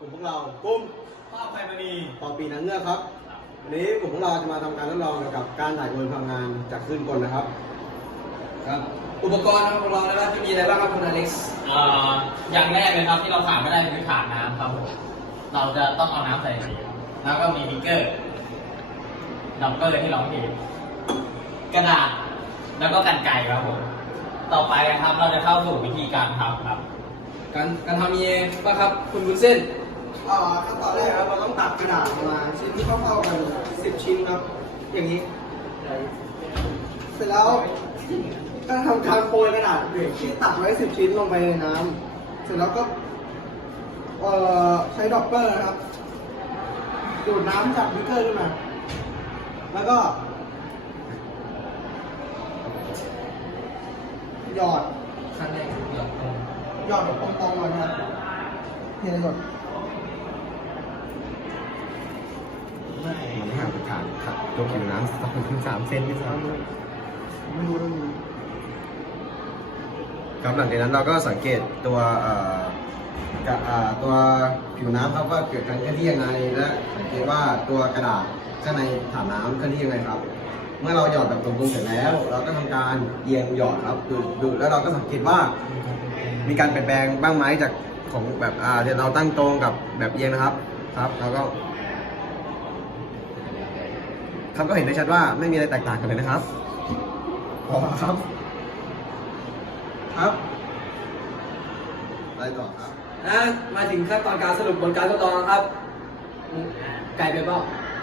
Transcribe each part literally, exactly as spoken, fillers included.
ลุ่มพวกเรากลุ่มภาพไฟมณีปอปีนังเงือกครับวันนี้กลุ่มพวกเราจะมาทำการทดลองเกี่ยวกับการถ่ายโอนพลังงานจากคลื่นกลนะครับครับอุปกรณ์ของเรานะครับจะมีอะไรบ้างครับคุณอเล็กซ์อ่าอย่างแรกเลยครับที่เราขาดไม่ได้คือถาดน้ำครับผมเราจะต้องเอาน้ำใส่ในนี้แล้วก็มีบิ๊กเกอร์ดับเบิลที่เราเห็นกระดาษแล้วก็กรรไกรครับผมต่อไปนะครับเราจะเข้าสู่วิธีการทำครับการการทำเองป่ะครับคุณวุ้นเส้นอ่าขั้นตอนแรกครับเราต้องตัดกระดาษประมาณชิ้นที่เท่าๆกันสิบชิ้นครับอย่างนี้เสร็จแล้วก็ทำการโปรยกระดาษที่ตัดไว้สิบชิ้นลงไปในน้ำเสร็จแล้วก็เอ่อใช้ดอกเปอร์นะครับดูดน้ำจากบิ๊กเกอร์ขึ้นมาแล้วก็หยอดขั้นแรกคือหยอดลงหยอดแบบตรงๆเลยนะครับเทียนหยดมันห่างจากฐานขัดตัวผิวน้ำสองถึงสามเซนที่ซ้ำไม่รู้เรื่องนี้ครับหลังจากนั้นเราก็สังเกตตัวเอ่อกับอ่าตัวผิวน้ำครับว่าเกิดการเคลื่อนที่ยังไงและสังเกตว่าตัวกระดาษข้างในฐานน้ำเคลื่อนที่ยังไงครับเมื่อเราหยอดแบบตรงๆเสร็จแล้วเราก็ทำการเอียงหยอดครับดูดูแล้วเราก็สังเกตว่ามีการเปลี่ยนแปลงบ้างไหมจากของแบบอ่าเดี๋ยวเราตั้งตรงกับแบบเอียงนะครับครับเราก็ครับก็เห็นได้ชัดว่าไม่มีอะไรแตกต่างกันเลยนะครับพอครับครับอะไรต่อครับนะมาถึงขั้นตอนการสรุปผลการทดลองครับไกลไปเปล่า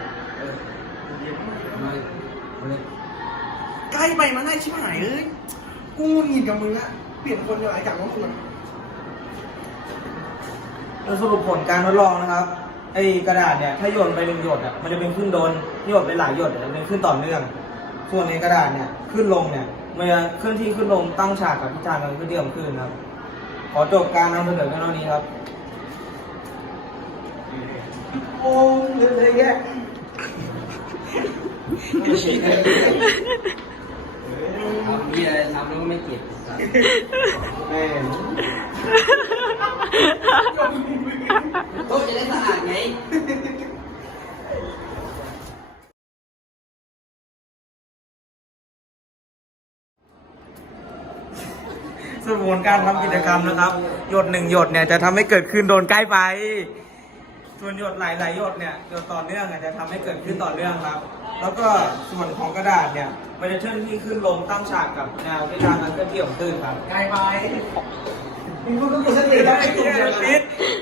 ใกล้ไปมันได้ชิบหายเอ้ยกูงุนงิดกับมึงอะเปลี่ยนคนเดียวไอ้จากว่าคุณเราสรุปผลการทดลองนะครับไอ้กระดาษเนี่ยถ้าหยดไปหนึ่งหยดอ่ะมันจะเป็นขึ้นโดนถ้าหยดไปหลายหยดเนี่ยมันเป็นขึ้นต่อเนื่องส่วนในกระดาษเนี่ยขึ้นลงเนี่ยมันจะขึ้นที่ขึ้นลงตั้งฉากกับทิศทางการขึ้นที่ของขึ้นครับขอจบการนำเสนอแค่เท่านี้ครับโอ้ยเลยแกทำมีอะไรทำแล้วก็ไม่เก็บแม่โต๊ะจะได้สะอาดไงสรุปผลการทำกิจกรรมนะครับหยดหนึ่งหยดเนี่ยจะทำให้เกิดขึ้นโดนใกล้ไปส่วนหยดหลายๆหยดเนี่ยหยดต่อเนื่องอาจจะทำให้เกิดขึ้นต่อเนื่องครับแล้วก็ส่วนของกระดาษเนี่ยมันจะเคลื่อนที่ขึ้นลงตั้งฉากกับแนวทิศทางการเคลื่อนที่ของคลื่นครับไกลไปมึงก็ต้องกดสติได้ไอ้ตัวเดียวปิด